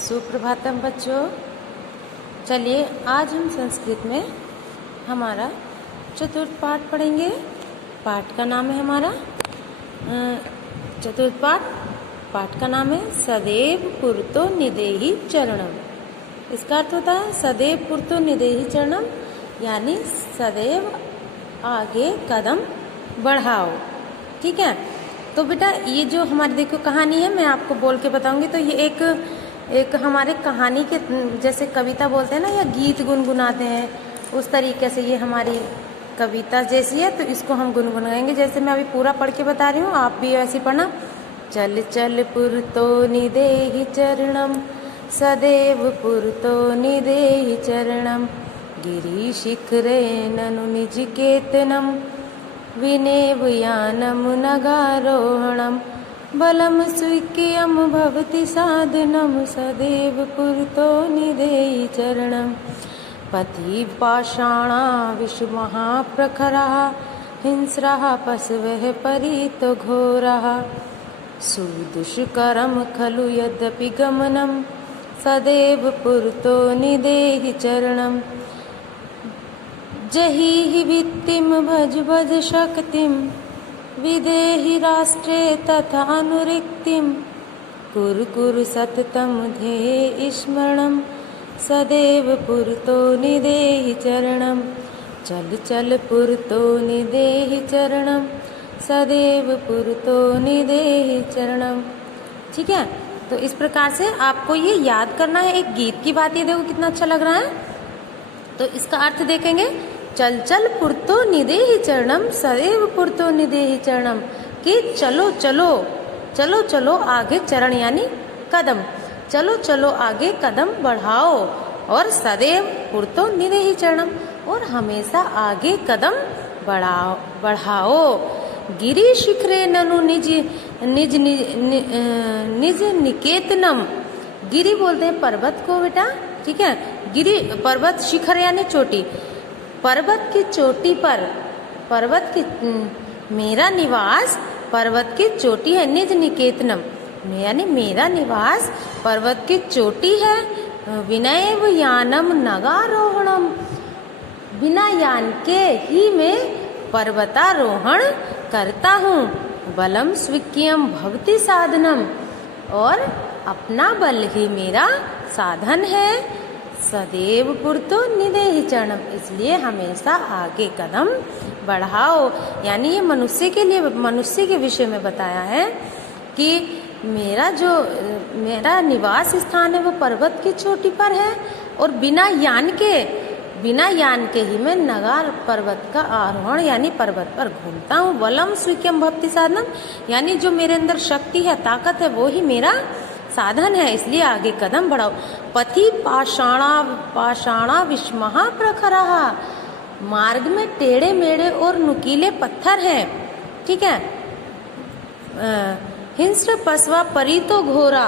सुप्रभातम बच्चों। चलिए आज हम संस्कृत में हमारा चतुर्थ पाठ पढ़ेंगे। पाठ का नाम है हमारा चतुर्थ पाठ का नाम है सदैव पुरतो निदेहि चरणम। इसका अर्थ होता है सदैव पुरतो निदेहि चरणम, यानी सदैव आगे कदम बढ़ाओ। ठीक है, तो बेटा ये जो हमारी देखो कहानी है, मैं आपको बोल के बताऊंगी। तो ये एक हमारे कहानी के जैसे कविता बोलते हैं ना, या गीत गुनगुनाते हैं, उस तरीके से ये हमारी कविता जैसी है। तो इसको हम गुनगुनाएंगे। जैसे मैं अभी पूरा पढ़ के बता रही हूँ, आप भी ऐसे पढ़ना। चल चल पुरतो निदेहि चरणम, सदैव पुरतो निदेहि चरणम, गिरि शिखरे ननु निज केतनम, विनेव यानम नगारोहणम, बलम स्वीक्यम भवति साधनम, सदैव पुरतो निदेहि चरणम, पथि पाषाणा विषमहाप्रखराः, हिंस्राः पशवः परीतो घोराः, सुदुष्करं खलु यद्यपि गमनं, सदैव पुरतो निदेहि चरणम, जहि वित्तिं भज भज शक्तिं, विदेहि राष्ट्रे तथा अनुरिक्तिं, कुरु कुरु सततं ध्येय स्मरणं, सदैव पुरतो निदेहि चरणम। चल चल पुरतो निदेहि चरणम, सदैव पुरतो निदेहि चरणम। ठीक है, तो इस प्रकार से आपको ये याद करना है। एक गीत की बात, ये देखो कितना अच्छा लग रहा है। तो इसका अर्थ देखेंगे, चल चल पुरतो निदेहि चरणम, सदैव पुरतो निदेहि चरणम, कि चलो चलो चलो चलो आगे, चरण यानी कदम, चलो चलो आगे कदम बढ़ाओ, और सदैव पुरतो निदेहि चरणम, और हमेशा आगे कदम बढ़ाओ। गिरि शिखरे ननु निज निज निज निकेतनम। गिरि बोलते हैं पर्वत को बेटा। ठीक है, गिरि पर्वत, शिखर यानी चोटी, पर्वत की चोटी पर, पर्वत की मेरा निवास पर्वत की चोटी है। निज निकेतनम यानी मेरा निवास पर्वत की चोटी है। विनैव यानम नगारोहणम, बिना यान के ही मैं पर्वतारोहण करता हूँ। बलम स्वीक्यम भवति साधनम, और अपना बल ही मेरा साधन है। सदैव पुरतो निदेहि चरणम, इसलिए हमेशा आगे कदम बढ़ाओ। यानी ये मनुष्य के लिए, मनुष्य के विषय में बताया है कि मेरा निवास स्थान है वो पर्वत की चोटी पर है, और बिना यान के ही मैं नगार पर्वत का आरोहण यानी पर्वत पर घूमता हूँ। बलम स्वीक्यम भवति साधनम, यानी जो मेरे अंदर शक्ति है, ताकत है, वो ही मेरा साधन है, इसलिए आगे कदम बढ़ाओ। पथि पाषाणा विषमहा प्रखराः, मार्ग में टेढ़े मेढ़े और नुकीले पत्थर हैं। ठीक है, हिंस्र पशवा परीतो घोरा,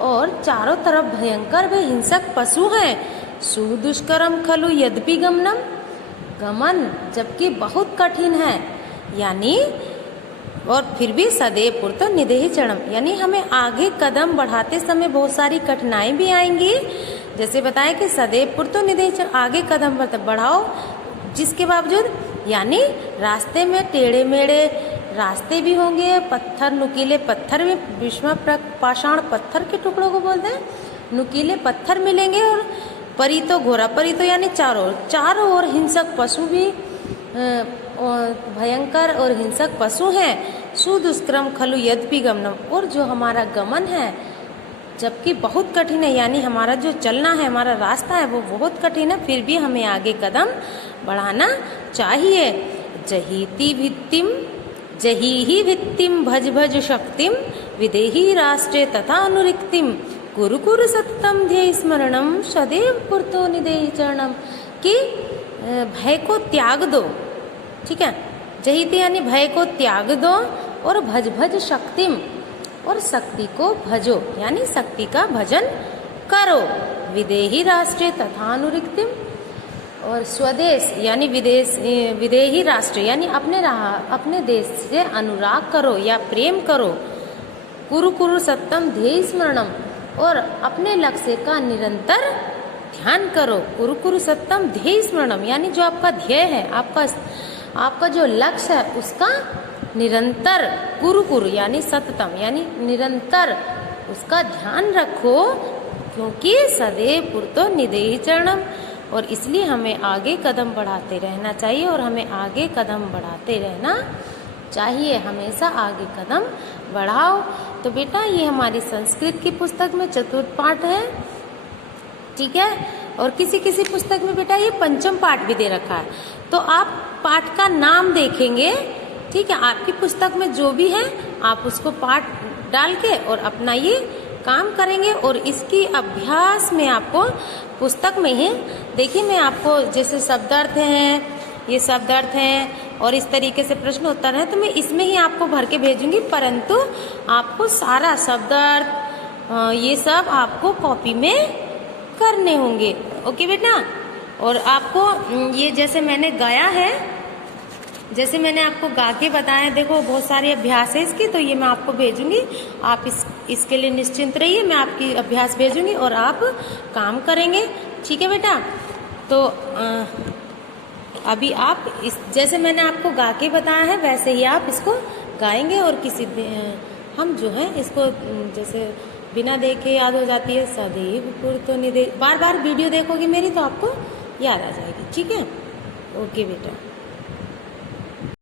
और चारों तरफ भयंकर व हिंसक पशु हैं। सुदुष्करम खलु यद्यपि गमनम, गमन जबकि बहुत कठिन है, यानी और फिर भी सदैव पुरतो निदेहि चरणम, यानी हमें आगे कदम बढ़ाते समय बहुत सारी कठिनाई भी आएंगी। जैसे बताएं कि सदैव पुरतो निदेहि चरणम, आगे कदम बढ़ाओ, जिसके बावजूद यानी रास्ते में टेढ़े मेढ़े रास्ते भी होंगे, पत्थर, नुकीले पत्थर भी, विषम पाषाण पत्थर के टुकड़ों को बोलते हैं, नुकीले पत्थर मिलेंगे, और परीतो घोरा, परीतो यानी चारों ओर हिंसक पशु भी, भयंकर और हिंसक पशु हैं। सुदुष्करम खलु यद्यपि गमनम, और जो हमारा गमन है जबकि बहुत कठिन है, यानी हमारा जो चलना है, हमारा रास्ता है, वो बहुत कठिन है, फिर भी हमें आगे कदम बढ़ाना चाहिए। जही ही भित्तिम भज भज शक्तिम, विदेहि राष्ट्रे तथा अनुरिक्तिम, कुरु कुरु सततम ध्येय स्मरणम, सदैव पुरतो निदेहि चरणम, कि भय को त्याग दो। ठीक है, जहिति यानी भय को त्याग दो, और भज भज शक्तिम, और शक्ति को भजो यानी शक्ति का भजन करो। विदेहि राष्ट्रे तथा अनुरिक्तिम, और स्वदेश यानी विदेही राष्ट्र यानी अपने देश से अनुराग करो या प्रेम करो। कुरु कुरु सत्यम ध्येय स्मरणम, और अपने लक्ष्य का निरंतर ध्यान करो। कुरु कुरु सत्यम ध्येय स्मरणम, यानी जो आपका ध्येय है, आपका जो लक्ष्य है उसका निरंतर कुरु कुरु यानी सततम यानी निरंतर उसका ध्यान रखो, क्योंकि सदैव पुरतो निदेहि चरणम। और इसलिए हमें आगे कदम बढ़ाते रहना चाहिए और हमें आगे कदम बढ़ाते रहना चाहिए, हमेशा आगे कदम बढ़ाओ। तो बेटा ये हमारी संस्कृत की पुस्तक में चतुर्थ पाठ है, ठीक है। और किसी किसी पुस्तक में बेटा ये पंचम पाठ भी दे रखा है, तो आप पाठ का नाम देखेंगे, ठीक है। आपकी पुस्तक में जो भी है आप उसको पाठ डाल के और अपना ये काम करेंगे। और इसकी अभ्यास में आपको पुस्तक में ही देखिए, मैं आपको जैसे शब्दार्थ हैं, ये शब्दार्थ हैं और इस तरीके से प्रश्न उत्तर है, तो मैं इसमें ही आपको भर के भेजूंगी, परंतु आपको सारा शब्दार्थ ये सब आपको कॉपी में करने होंगे। ओके बेटा। और आपको ये जैसे मैंने गाया है, जैसे मैंने आपको गा के बताया, देखो बहुत सारे अभ्यास है इसके, तो ये मैं आपको भेजूंगी। आप इसके लिए निश्चिंत रहिए, मैं आपकी अभ्यास भेजूंगी और आप काम करेंगे, ठीक है बेटा। तो अभी आप जैसे मैंने आपको गा के बताया है वैसे ही आप इसको गाएंगे। और हम जो है इसको जैसे बिना देखे याद हो जाती है, सदैव पुरतो निदेहि, बार बार वीडियो देखोगे मेरी तो आपको याद आ जाएगी, ठीक है। ओके बेटा।